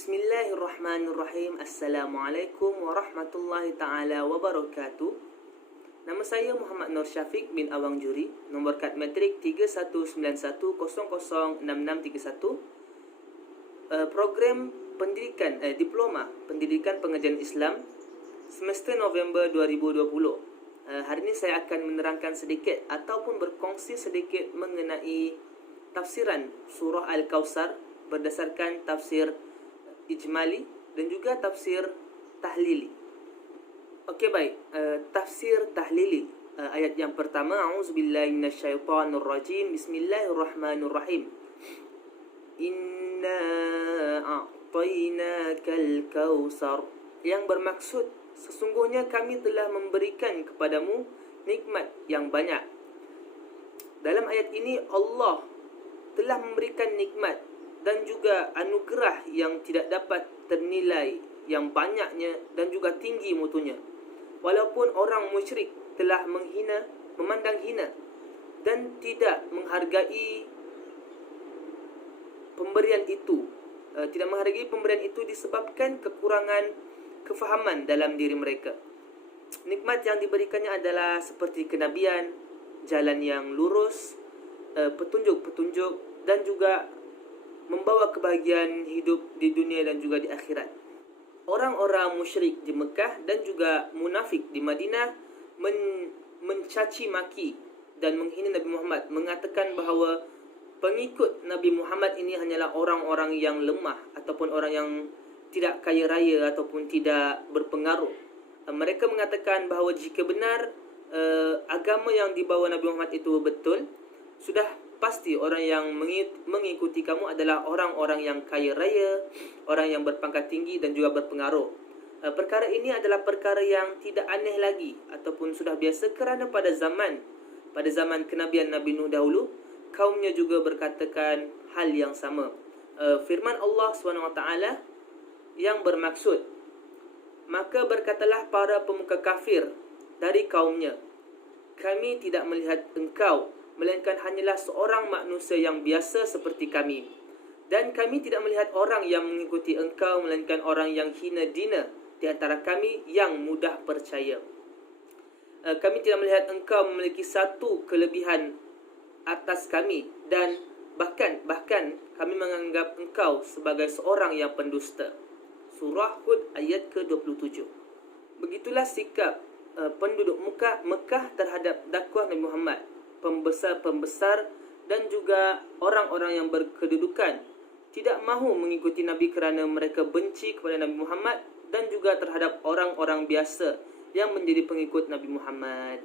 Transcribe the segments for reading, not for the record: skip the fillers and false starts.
Bismillahirrahmanirrahim. Assalamualaikum warahmatullahi ta'ala wabarakatuh. Nama saya Muhammad Nur Syafiq bin Awang Juri. Nombor kad matrik 3191006631. Program pendidikan Diploma Pendidikan Pengajian Islam semester November 2020. Hari ini saya akan menerangkan sedikit ataupun berkongsi sedikit mengenai tafsiran surah Al-Kawthar berdasarkan tafsir ijmali dan juga tafsir tahlili. Okey, baik. Tafsir tahlili. Ayat yang pertama, a'udzubillahi minasyaitonirrajim. Bismillahirrahmanirrahim. Inna a'tainakal kautsar. Yang bermaksud, sesungguhnya kami telah memberikan kepadamu nikmat yang banyak. Dalam ayat ini Allah telah memberikan nikmat dan juga anugerah yang tidak dapat ternilai, yang banyaknya dan juga tinggi mutunya. Walaupun orang musyrik telah menghina, memandang hina dan tidak menghargai pemberian itu, disebabkan kekurangan kefahaman dalam diri mereka. Nikmat yang diberikannya adalah seperti kenabian, jalan yang lurus, petunjuk-petunjuk dan juga membawa kebahagiaan hidup di dunia dan juga di akhirat. Orang-orang musyrik di Mekah dan juga munafik di Madinah mencaci maki dan menghina Nabi Muhammad, mengatakan bahawa pengikut Nabi Muhammad ini hanyalah orang-orang yang lemah ataupun orang yang tidak kaya raya ataupun tidak berpengaruh. Mereka mengatakan bahawa jika benar agama yang dibawa Nabi Muhammad itu betul, sudah pasti orang yang mengikuti kamu adalah orang-orang yang kaya raya, orang yang berpangkat tinggi dan juga berpengaruh. Perkara ini adalah perkara yang tidak aneh lagi ataupun sudah biasa, kerana pada zaman kenabian Nabi Nuh dahulu, kaumnya juga berkatakan hal yang sama. Firman Allah SWT yang bermaksud, maka berkatalah para pemuka kafir dari kaumnya, kami tidak melihat engkau melainkan hanyalah seorang manusia yang biasa seperti kami. Dan kami tidak melihat orang yang mengikuti engkau melainkan orang yang hina dina di antara kami yang mudah percaya. Kami tidak melihat engkau memiliki satu kelebihan atas kami, dan bahkan kami menganggap engkau sebagai seorang yang pendusta. Surah Hud ayat ke-27. Begitulah sikap penduduk Mekah terhadap dakwah Nabi Muhammad. Pembesar-pembesar dan juga orang-orang yang berkedudukan tidak mahu mengikuti Nabi kerana mereka benci kepada Nabi Muhammad dan juga terhadap orang-orang biasa yang menjadi pengikut Nabi Muhammad.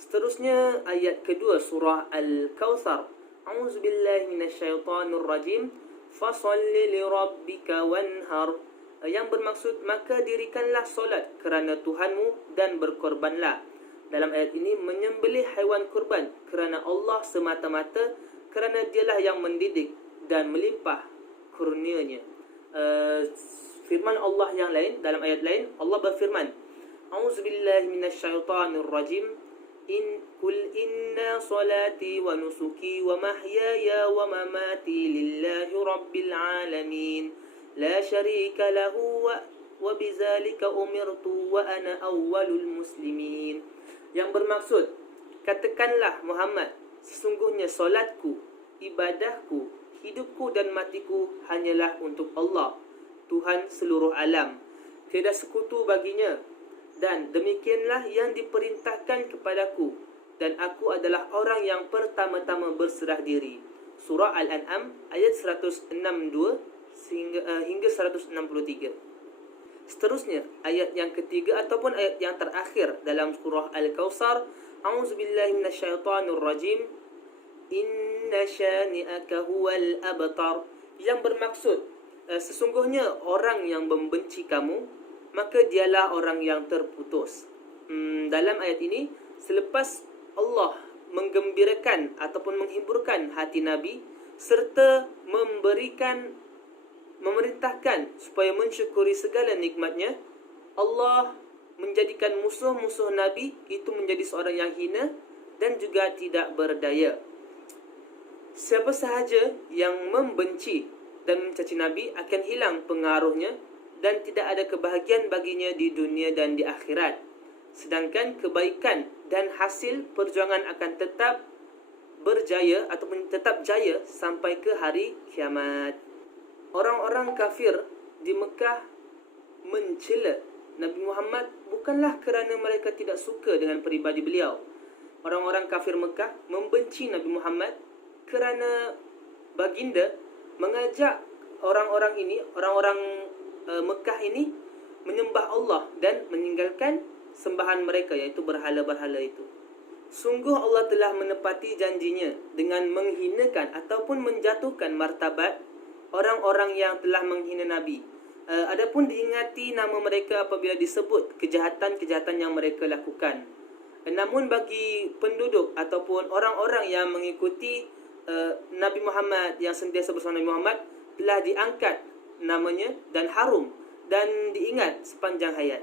Seterusnya ayat kedua surah Al-Kawthar. A'udzubillahi minasyaitonirrajim. Fasholli lirabbika wanhar. Yang bermaksud, maka dirikanlah solat kerana Tuhanmu dan berkorbanlah. Dalam ayat ini menyembelih haiwan kurban kerana Allah semata-mata, kerana dialah yang mendidik dan melimpah kurnianya. Firman Allah yang lain, dalam ayat lain Allah berfirman, A'udzubillahi minasyaitonirrajim. Qul inna salati wa nusuki wa mahyaya wa mamati lillahi rabbil alamin. La syarika lahu wa bizalika umirtu wa ana awwalul muslimin. Yang bermaksud, katakanlah Muhammad, sesungguhnya solatku, ibadahku, hidupku dan matiku hanyalah untuk Allah, Tuhan seluruh alam. Tiada sekutu baginya, dan demikianlah yang diperintahkan kepadaku, dan aku adalah orang yang pertama-tama berserah diri. Surah Al-An'am ayat 162 hingga 163. Seterusnya, ayat yang ketiga ataupun ayat yang terakhir dalam surah Al-Kawthar. A'udzubillahi minasyaitonirrajim. Inna syani'aka huwal abtar. Yang bermaksud, sesungguhnya orang yang membenci kamu, maka dialah orang yang terputus. Dalam ayat ini, selepas Allah menggembirakan ataupun menghiburkan hati Nabi serta memerintahkan supaya mensyukuri segala nikmatnya, Allah menjadikan musuh-musuh Nabi itu menjadi seorang yang hina dan juga tidak berdaya. Siapa sahaja yang membenci dan mencaci Nabi akan hilang pengaruhnya dan tidak ada kebahagiaan baginya di dunia dan di akhirat. Sedangkan kebaikan dan hasil perjuangan akan tetap berjaya ataupun tetap jaya sampai ke hari kiamat. Orang-orang kafir di Mekah mencela Nabi Muhammad bukanlah kerana mereka tidak suka dengan peribadi beliau. Orang-orang kafir Mekah membenci Nabi Muhammad kerana baginda mengajak orang-orang Mekah ini menyembah Allah dan meninggalkan sembahan mereka, iaitu berhala-berhala itu. Sungguh Allah telah menepati janjinya dengan menghinakan ataupun menjatuhkan martabat orang-orang yang telah menghina Nabi. Adapun diingati nama mereka apabila disebut kejahatan-kejahatan yang mereka lakukan. Namun bagi penduduk ataupun orang-orang yang mengikuti Nabi Muhammad, yang sentiasa bersama Nabi Muhammad, telah diangkat namanya dan harum dan diingat sepanjang hayat.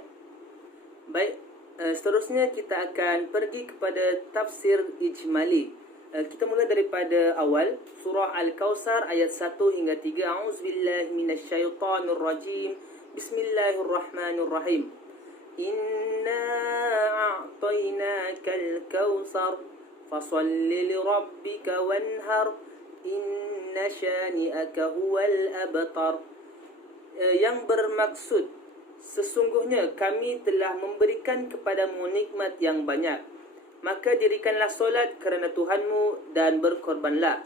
Baik, seterusnya kita akan pergi kepada tafsir ijmali. Kita mula daripada awal surah Al-Kautsar ayat 1 hingga 3. A'udzubillahi minasyaitonirrajim. Bismillahirrahmanirrahim. Inna a'tainakal kautsar fasalli lirabbika wanhar inna syani'aka huwal abtar. Yang bermaksud, sesungguhnya kami telah memberikan kepadamu nikmat yang banyak, maka dirikanlah solat kerana Tuhanmu dan berkorbanlah.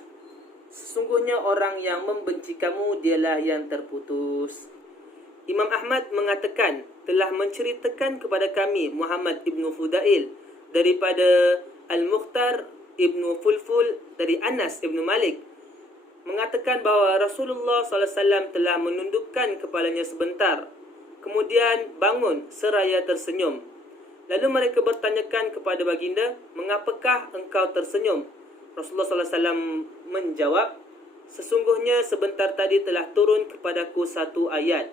Sesungguhnya orang yang membenci kamu dialah yang terputus. Imam Ahmad mengatakan telah menceritakan kepada kami Muhammad ibnu Fudail daripada Al-Mukhtar ibnu Fulful dari Anas ibnu Malik mengatakan bahawa Rasulullah SAW telah menundukkan kepalanya sebentar, kemudian bangun seraya tersenyum. Lalu mereka bertanyakan kepada baginda, mengapakah engkau tersenyum? Rasulullah SAW menjawab, sesungguhnya sebentar tadi telah turun kepadaku satu ayat,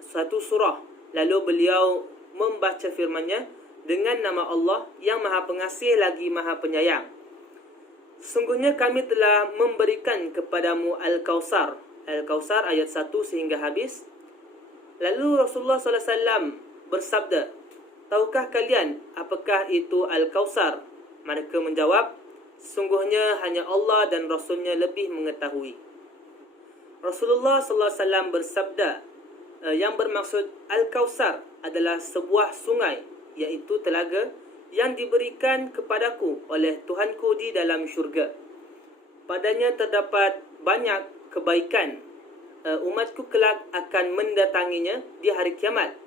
satu surah. Lalu beliau membaca firman-Nya dengan nama Allah yang Maha Pengasih lagi Maha Penyayang. Sesungguhnya kami telah memberikan kepadamu Al-Kautsar. Al-Kautsar ayat 1 sehingga habis. Lalu Rasulullah SAW bersabda, tahukah kalian apakah itu Al-Kautsar? Mereka menjawab, sesungguhnya hanya Allah dan Rasulnya lebih mengetahui. Rasulullah SAW bersabda, yang bermaksud Al-Kautsar adalah sebuah sungai, iaitu telaga yang diberikan kepadaku oleh Tuhanku di dalam syurga. Padanya terdapat banyak kebaikan. Umatku kelak akan mendatanginya di hari kiamat.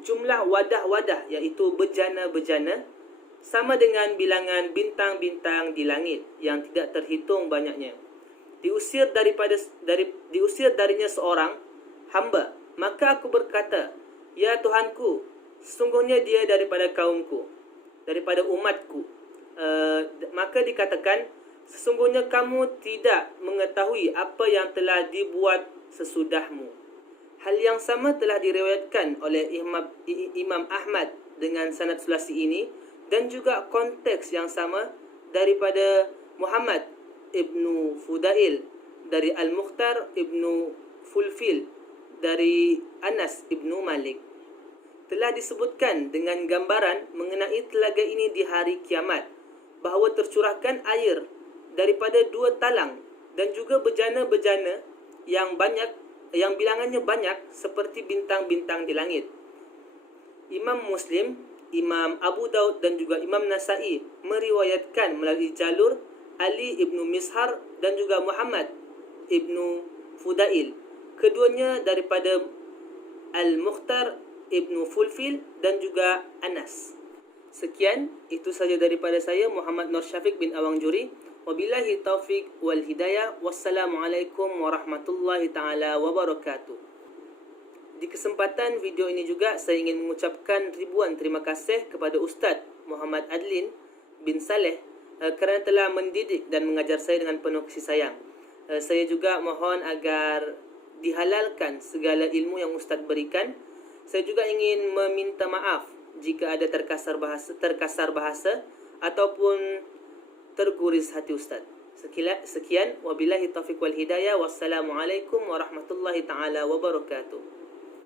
Jumlah wadah-wadah, iaitu bejana-bejana, sama dengan bilangan bintang-bintang di langit yang tidak terhitung banyaknya. Diusir darinya seorang hamba. Maka aku berkata, ya Tuhanku, sesungguhnya dia daripada kaumku, daripada umatku. Maka dikatakan, sesungguhnya kamu tidak mengetahui apa yang telah dibuat sesudahmu. Hal yang sama telah diriwayatkan oleh Imam Ahmad dengan sanad sulasi ini, dan juga konteks yang sama daripada Muhammad ibnu Fudail dari Al-Mukhtar ibnu Fulfil dari Anas ibnu Malik. Telah disebutkan dengan gambaran mengenai telaga ini di hari kiamat, bahawa tercurahkan air daripada 2 talang dan juga bejana-bejana yang banyak, yang bilangannya banyak seperti bintang-bintang di langit. Imam Muslim, Imam Abu Daud dan juga Imam Nasai meriwayatkan melalui jalur Ali ibnu Mishar dan juga Muhammad ibnu Fudail, keduanya daripada Al-Mukhtar ibnu Fulfil dan juga Anas. Sekian, itu saja daripada saya, Muhammad Nur Syafiq bin Awang Juri. Wabillahi taufiq wal hidayah. Wassalamualaikum warahmatullahi ta'ala wabarakatuh. Di kesempatan video ini juga saya ingin mengucapkan ribuan terima kasih kepada Ustaz Muhammad Adlin bin Saleh kerana telah mendidik dan mengajar saya dengan penuh kasih sayang. Saya juga mohon agar dihalalkan segala ilmu yang Ustaz berikan. Saya juga ingin meminta maaf jika ada terkasar bahasa ataupun terguris hati Ustaz. Sekian wabillahi taufiq wal hidayah. Wassalamualaikum warahmatullahi taala wabarakatuh.